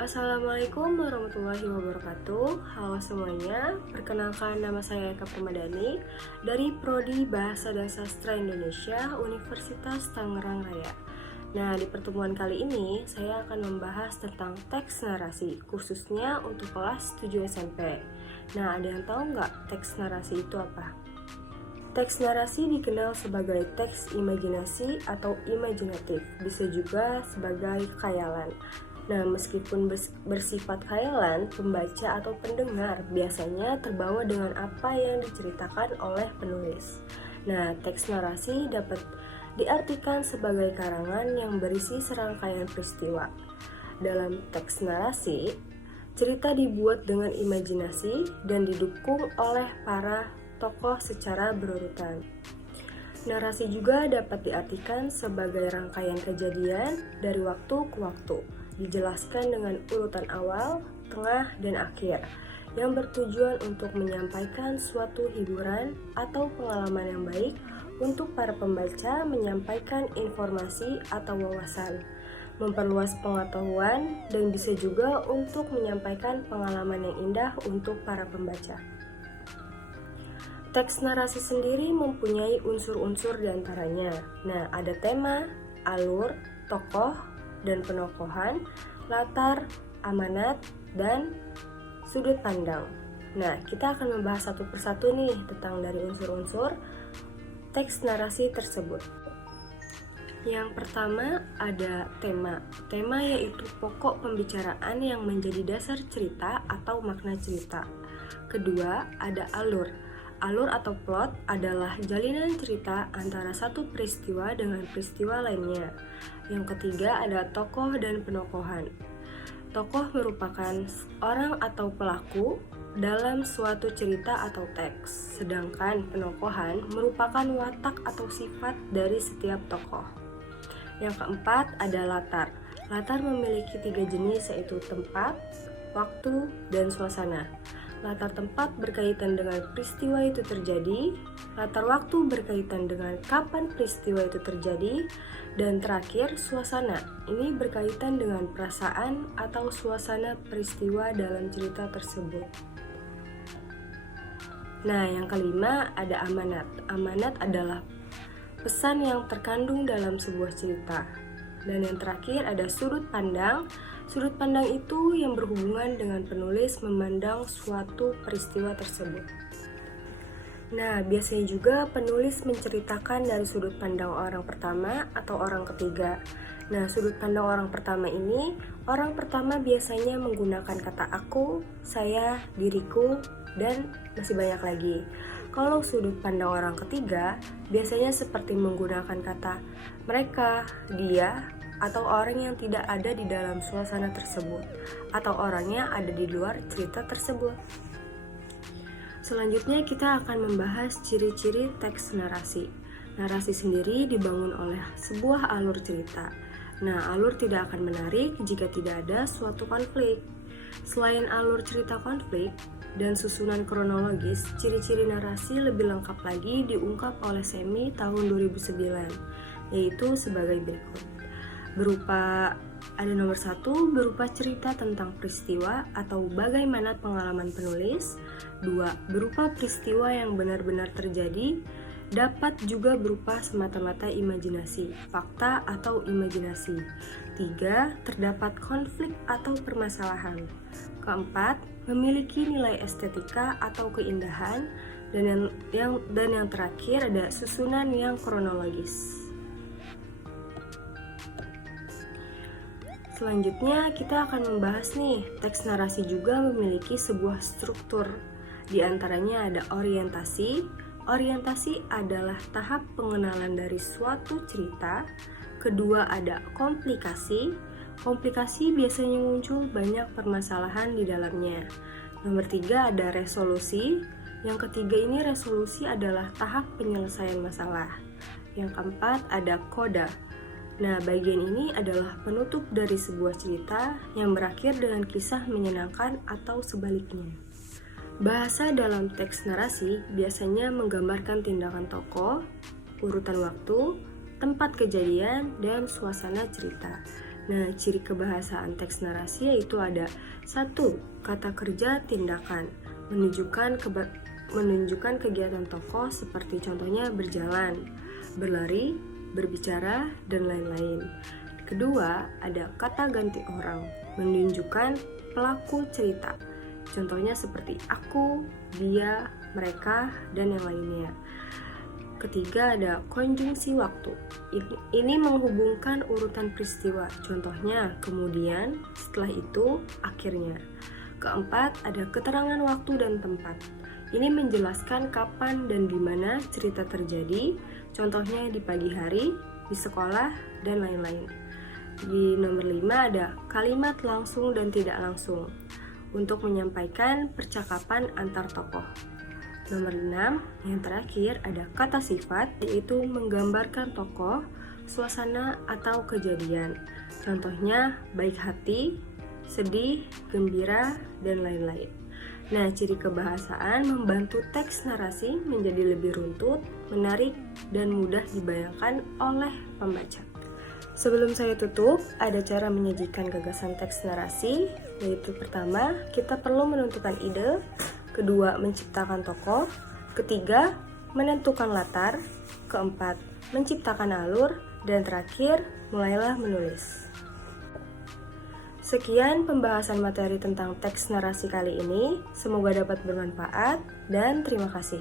Assalamualaikum warahmatullahi wabarakatuh. Halo semuanya, perkenalkan nama saya Eka Permadani dari Prodi Bahasa dan Sastra Indonesia Universitas Tangerang Raya. Nah, di pertemuan kali ini saya akan membahas tentang teks narasi, khususnya untuk kelas 7 SMP. Nah, ada yang tahu nggak teks narasi itu apa? Teks narasi dikenal sebagai teks imajinasi atau imajinatif, bisa juga sebagai khayalan. Nah, meskipun bersifat khayalan, pembaca atau pendengar biasanya terbawa dengan apa yang diceritakan oleh penulis. Nah, teks narasi dapat diartikan sebagai karangan yang berisi serangkaian peristiwa. Dalam teks narasi, cerita dibuat dengan imajinasi dan didukung oleh para tokoh secara berurutan. Narasi juga dapat diartikan sebagai rangkaian kejadian dari waktu ke waktu, dijelaskan dengan urutan awal, tengah, dan akhir, yang bertujuan untuk menyampaikan suatu hiburan atau pengalaman yang baik untuk para pembaca, menyampaikan informasi atau wawasan, memperluas pengetahuan, dan bisa juga untuk menyampaikan pengalaman yang indah untuk para pembaca. Teks narasi sendiri mempunyai unsur-unsur diantaranya. Nah, ada tema, alur, tokoh, dan penokohan, latar, amanat, dan sudut pandang. Nah, kita akan membahas satu persatu nih tentang dari unsur-unsur teks narasi tersebut. Yang pertama ada tema. Tema yaitu pokok pembicaraan yang menjadi dasar cerita atau makna cerita. Kedua, ada alur. Alur atau plot adalah jalinan cerita antara satu peristiwa dengan peristiwa lainnya. Yang ketiga ada tokoh dan penokohan. Tokoh merupakan orang atau pelaku dalam suatu cerita atau teks, sedangkan penokohan merupakan watak atau sifat dari setiap tokoh. Yang keempat ada latar. Latar memiliki 3 jenis, yaitu tempat, waktu, dan suasana. Latar tempat berkaitan dengan peristiwa itu terjadi, latar waktu berkaitan dengan kapan peristiwa itu terjadi, dan terakhir suasana. Ini berkaitan dengan perasaan atau suasana peristiwa dalam cerita tersebut. Nah, yang kelima ada amanat. Amanat adalah pesan yang terkandung dalam sebuah cerita. Dan yang terakhir ada sudut pandang. Sudut pandang itu yang berhubungan dengan penulis memandang suatu peristiwa tersebut. Nah, biasanya juga penulis menceritakan dari sudut pandang orang pertama atau orang ketiga. Nah, sudut pandang orang pertama ini, orang pertama biasanya menggunakan kata aku, saya, diriku, dan masih banyak lagi. Kalau sudut pandang orang ketiga, biasanya seperti menggunakan kata mereka, dia, atau orang yang tidak ada di dalam suasana tersebut, atau orangnya ada di luar cerita tersebut. Selanjutnya kita akan membahas ciri-ciri teks narasi. Narasi sendiri dibangun oleh sebuah alur cerita. Nah, alur tidak akan menarik jika tidak ada suatu konflik. Selain alur cerita konflik dan susunan kronologis, ciri-ciri narasi lebih lengkap lagi diungkap oleh Semi tahun 2009, yaitu sebagai berikut. Ada nomor 1, berupa cerita tentang peristiwa atau bagaimana pengalaman penulis. 2, berupa peristiwa yang benar-benar terjadi. Dapat juga berupa semata-mata imajinasi, fakta atau imajinasi. 3, terdapat konflik atau permasalahan. 4, memiliki nilai estetika atau keindahan. Dan yang terakhir ada susunan yang kronologis. Selanjutnya kita akan membahas nih, teks narasi juga memiliki sebuah struktur. Di antaranya ada orientasi. Orientasi adalah tahap pengenalan dari suatu cerita. Kedua ada komplikasi. Komplikasi biasanya muncul banyak permasalahan di dalamnya. Nomor 3 ada resolusi. Yang ketiga ini resolusi adalah tahap penyelesaian masalah. Yang keempat ada koda. Nah, bagian ini adalah penutup dari sebuah cerita yang berakhir dengan kisah menyenangkan atau sebaliknya. Bahasa dalam teks narasi biasanya menggambarkan tindakan tokoh, urutan waktu, tempat kejadian, dan suasana cerita. Nah, ciri kebahasaan teks narasi yaitu ada 1. Kata kerja tindakan, menunjukkan kegiatan tokoh seperti contohnya berjalan, berlari, berbicara, dan lain-lain. Kedua, ada kata ganti orang, menunjukkan pelaku cerita. Contohnya seperti aku, dia, mereka, dan yang lainnya. Ketiga, ada konjungsi waktu. Ini menghubungkan urutan peristiwa. Contohnya, kemudian, setelah itu, akhirnya. Keempat, ada keterangan waktu dan tempat. Ini menjelaskan kapan dan di mana cerita terjadi. Contohnya di pagi hari, di sekolah, dan lain-lain. Di nomor 5 ada kalimat langsung dan tidak langsung untuk menyampaikan percakapan antar tokoh. Nomor 6, yang terakhir ada kata sifat, yaitu menggambarkan tokoh, suasana, atau kejadian. Contohnya baik hati, sedih, gembira, dan lain-lain. Nah, ciri kebahasaan membantu teks narasi menjadi lebih runtut, menarik, dan mudah dibayangkan oleh pembaca. Sebelum saya tutup, ada cara menyajikan gagasan teks narasi, yaitu pertama, kita perlu menentukan ide, kedua, menciptakan tokoh, ketiga, menentukan latar, keempat, menciptakan alur, dan terakhir, mulailah menulis. Sekian pembahasan materi tentang teks narasi kali ini, semoga dapat bermanfaat, dan terima kasih.